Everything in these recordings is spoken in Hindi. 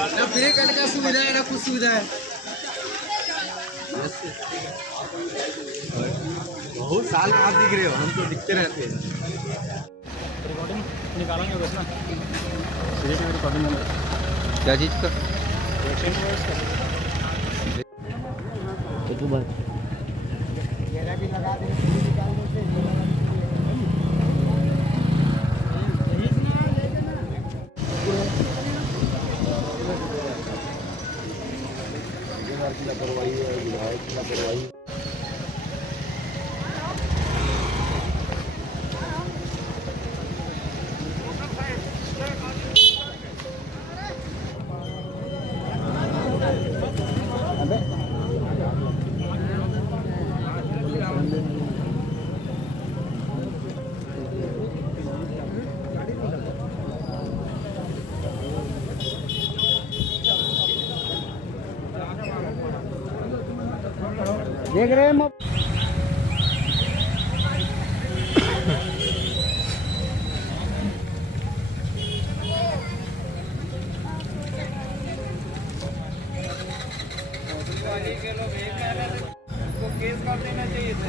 ना ब्रेक का सुविधा है ना कुछ सुविधा है। बहुत साल आप दिख रहे हो, हम तो दिखते रहते हैं। रिकॉर्डिंग निकालेंगे बस ना, रिकॉर्डिंग क्या चीज़ का? लगा लापरवाही है, विधायक की लापरवाही। देख रहे हैं केस कर देना चाहिए था।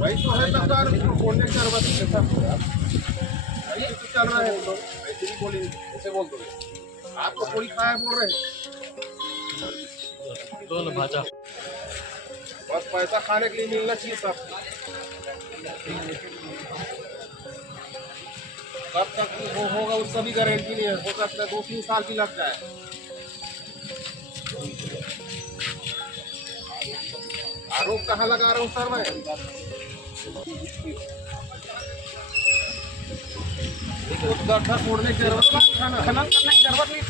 वही तो है सरकार, बोलने की जरूरत है सर। वही तो चल रहा है, तो ऐसे ही बोलेंगे, ऐसे बोल दो आपको पूरी खाया बोल रहे हैं। भाजा बस पैसा खाने के लिए मिलना चाहिए सब। कब तक वो होगा उसका भी गारंटी नहीं है, हो सकता है 2-3 साल भी लग जाए। आरोप कहाँ लगा रहा हूँ सर मैं? गड्ढा छोड़ने की जरूरत नहीं, खनन करने की जरूरत नहीं।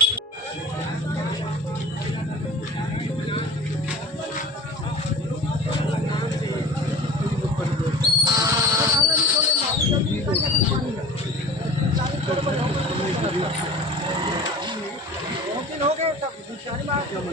हो गए सब हो गए सब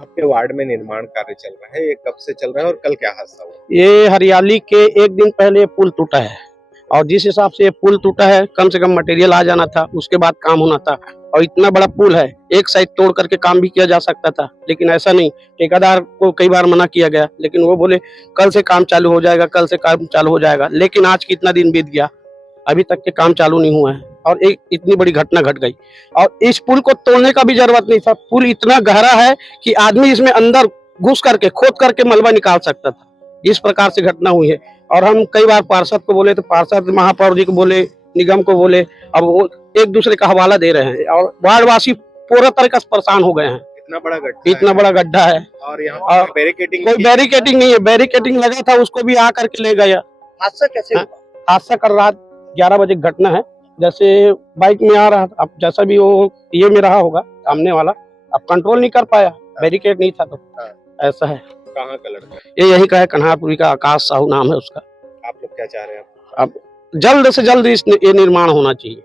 आपके वार्ड में निर्माण कार्य चल रहा है, ये कब से चल रहा है और कल क्या हादसा हुआ? ये हरियाली के एक दिन पहले पुल टूटा है और जिस हिसाब से ये पुल टूटा है, कम से कम मटेरियल आ जाना था, उसके बाद काम होना था। और इतना बड़ा पुल है, एक साइड तोड़ करके काम भी किया जा सकता था, लेकिन ऐसा नहीं। ठेकेदार को कई बार मना किया गया, लेकिन वो बोले कल से काम चालू हो जाएगा, कल से काम चालू हो जाएगा। लेकिन आज कितना दिन बीत गया, अभी तक के काम चालू नहीं हुआ है और एक इतनी बड़ी घटना घट गई। और इस पुल को तोड़ने का भी जरूरत नहीं था। पुल इतना गहरा है कि आदमी इसमें अंदर घुस करके खोद करके मलबा निकाल सकता था। इस प्रकार से घटना हुई है। और हम कई बार पार्षद को बोले तो पार्षद महापौर जी को बोले, निगम को बोले, अब वो एक दूसरे का हवाला दे रहे हैं और वार्डवासी पूरा तरीके से परेशान हो गए हैं। इतना बड़ा गड्ढा है और यहाँ बैरिकेडिंग, कोई बैरिकेडिंग नहीं है। बैरिकेडिंग लगा था, उसको भी आ करके ले गया। हादसा कैसे हुआ? हादसा कल रात 11 बजे घटना है। जैसे बाइक में आ रहा था, अब जैसा भी वो ये में रहा होगा सामने वाला, अब कंट्रोल नहीं कर पाया, बैरिकेड नहीं था तो हाँ। ऐसा है। कहाँ का लड़का है? ये यही का है, कन्हारपुरी का, आकाश साहू नाम है उसका। आप लोग क्या चाह रहे हैं? अब जल्द से जल्द ये निर्माण होना चाहिए।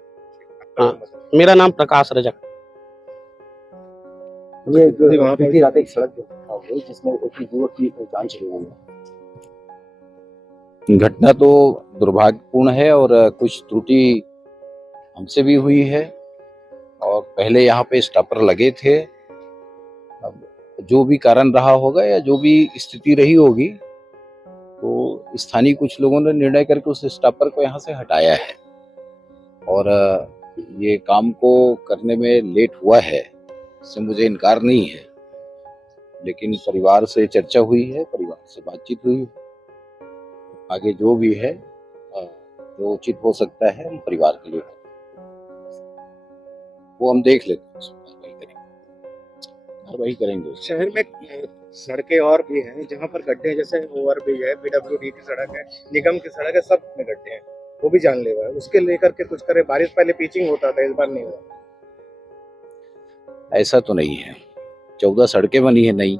हाँ, मेरा नाम प्रकाश रजक। ये वहाँ पे रात एक सड़क हुई जिसमें एक युवक की जान चली गई है। घटना तो दुर्भाग्यपूर्ण है और कुछ त्रुटि हमसे भी हुई है और पहले यहाँ पे स्टॉपर लगे थे। अब जो भी कारण रहा होगा या जो भी स्थिति रही होगी तो स्थानीय कुछ लोगों ने निर्णय करके उस स्टॉपर को यहाँ से हटाया है और ये काम को करने में लेट हुआ है, इससे मुझे इनकार नहीं है, लेकिन परिवार से चर्चा हुई है, परिवार से बातचीत हुई है। आगे जो भी है जो उचित हो सकता है हम परिवार के लिए वो हम देख लेते हैं, कार्रवाई करेंगे। शहर में सड़कें और भी हैं जहाँ पर गड्ढे, जैसे ओवरब्रिज है, पीडब्ल्यूडी की सड़क है, निगम की सड़क है, सब में गड्ढे हैं, वो भी जानलेवा है। उसके लेकर के कुछ करे। बारिश पहले पिचिंग होता था, इस बार नहीं हुआ। ऐसा तो नहीं है, 14 सड़कें बनी है नई।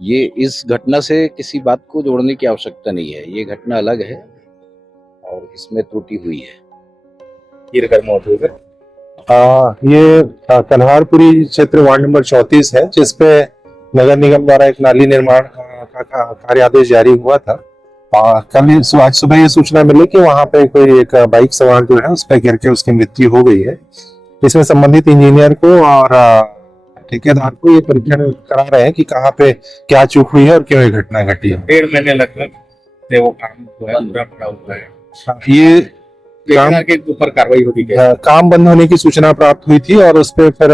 ये इस घटना से किसी बात को जोड़ने की आवश्यकता नहीं है, ये घटना अलग है और इसमें त्रुटि हुई है। गिरकर मौत हुई है। ये कन्हारपुरी क्षेत्र वार्ड नंबर 34 है, जिसपे नगर निगम द्वारा एक नाली निर्माण का कार्य आदेश जारी हुआ था। कल आज सुबह ये सूचना मिली कि वहां पे कोई एक बाइक सवार जो है उस पर गिर के उसकी मृत्यु हो गई है। इसमें संबंधित इंजीनियर को और ठेकेदार को ये परीक्षण करा रहे हैं कि कहाँ पे क्या चूक हुई है और क्यों ये घटना घटी है। 1.5 महीने लगभग वो काम पूरा पड़ा हुआ है। ये काम के ऊपर कार्रवाई होगी क्या? काम बंद होने की सूचना प्राप्त हुई थी और उस पर फिर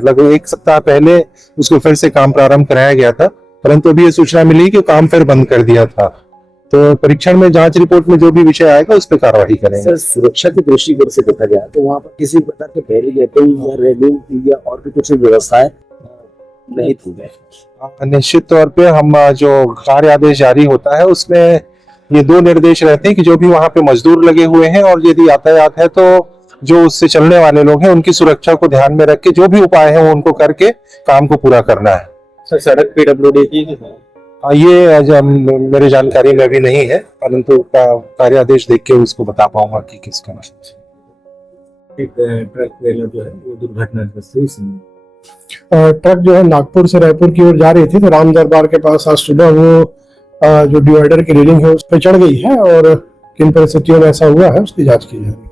लगभग 1 सप्ताह पहले उसको फिर से काम प्रारंभ कराया गया था, परंतु अभी ये सूचना मिली कि काम फिर बंद कर दिया था। तो परीक्षण में, जांच रिपोर्ट में जो भी विषय आएगा उस पर कार्रवाई करेंगे। सर, सुरक्षा के दृष्टिकोण से देखा जाए तो वहाँ पर किसी प्रकार के बैरिकेडिंग या रेलिंग या और भी कुछ व्यवस्थाएं नहीं थी। निश्चित तौर पे हम जो कार्य आदेश जारी होता है उसमें ये 2 निर्देश रहते हैं कि जो भी वहाँ पे मजदूर लगे हुए हैं और यदि यातायात है तो जो उससे चलने वाले लोग हैं उनकी सुरक्षा को ध्यान में रख के जो भी उपाय है उनको करके काम को पूरा करना है। सर, सड़क पीडब्ल्यूडी की ये मेरे जानकारी में भी नहीं है, परंतु कार्य आदेश देख के उसको बता पाऊंगा कि किसका ट्रक ट्रेलर जो है वो दुर्घटनाग्रस्त हुई। ट्रक जो है नागपुर से रायपुर की ओर जा रही थी तो राम दरबार के पास आज सुबह वो जो डिवाइडर की रेलिंग है उस पर चढ़ गई है और किन परिस्थितियों में ऐसा हुआ है उसकी जांच की जा रही है।